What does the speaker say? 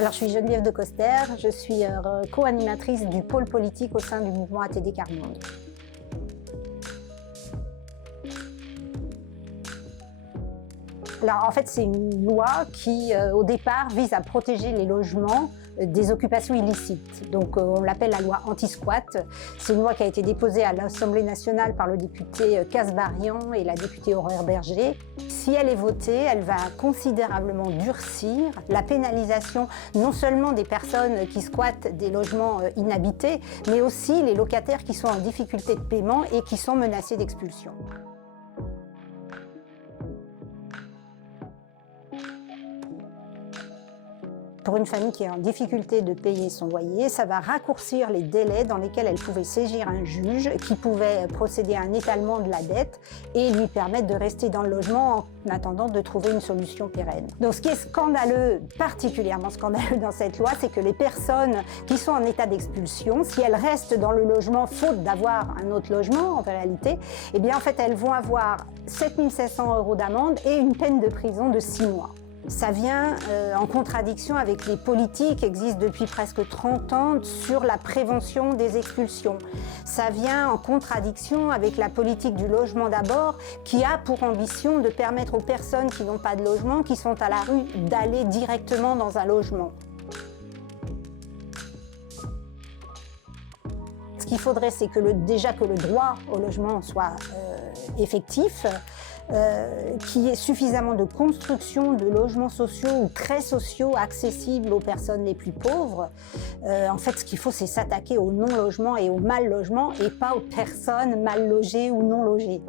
Alors, je suis Geneviève de Coster, je suis co-animatrice du pôle politique au sein du mouvement ATD Quart Monde. Alors, en fait, c'est une loi qui, au départ, vise à protéger les logements des occupations illicites. Donc, on l'appelle la loi anti-squat. C'est une loi qui a été déposée à l'Assemblée nationale par le député Kasbarian et la députée Aurore Bergé. Si elle est votée, elle va considérablement durcir la pénalisation non seulement des personnes qui squattent des logements inhabités, mais aussi les locataires qui sont en difficulté de paiement et qui sont menacés d'expulsion. Pour une famille qui est en difficulté de payer son loyer, ça va raccourcir les délais dans lesquels elle pouvait saisir un juge qui pouvait procéder à un étalement de la dette et lui permettre de rester dans le logement en attendant de trouver une solution pérenne. Donc ce qui est scandaleux, particulièrement scandaleux dans cette loi, c'est que les personnes qui sont en état d'expulsion, si elles restent dans le logement faute d'avoir un autre logement en réalité, eh bien en fait elles vont avoir 7 500 € d'amende et une peine de prison de 6 mois. Ça vient en contradiction avec les politiques qui existent depuis presque 30 ans sur la prévention des expulsions. Ça vient en contradiction avec la politique du logement d'abord qui a pour ambition de permettre aux personnes qui n'ont pas de logement, qui sont à la rue, d'aller directement dans un logement. Ce qu'il faudrait, c'est que déjà que le droit au logement soit effectif, qu'il y ait suffisamment de construction de logements sociaux ou très sociaux accessibles aux personnes les plus pauvres. En fait, ce qu'il faut, c'est s'attaquer au non-logement et au mal-logement et pas aux personnes mal logées ou non logées.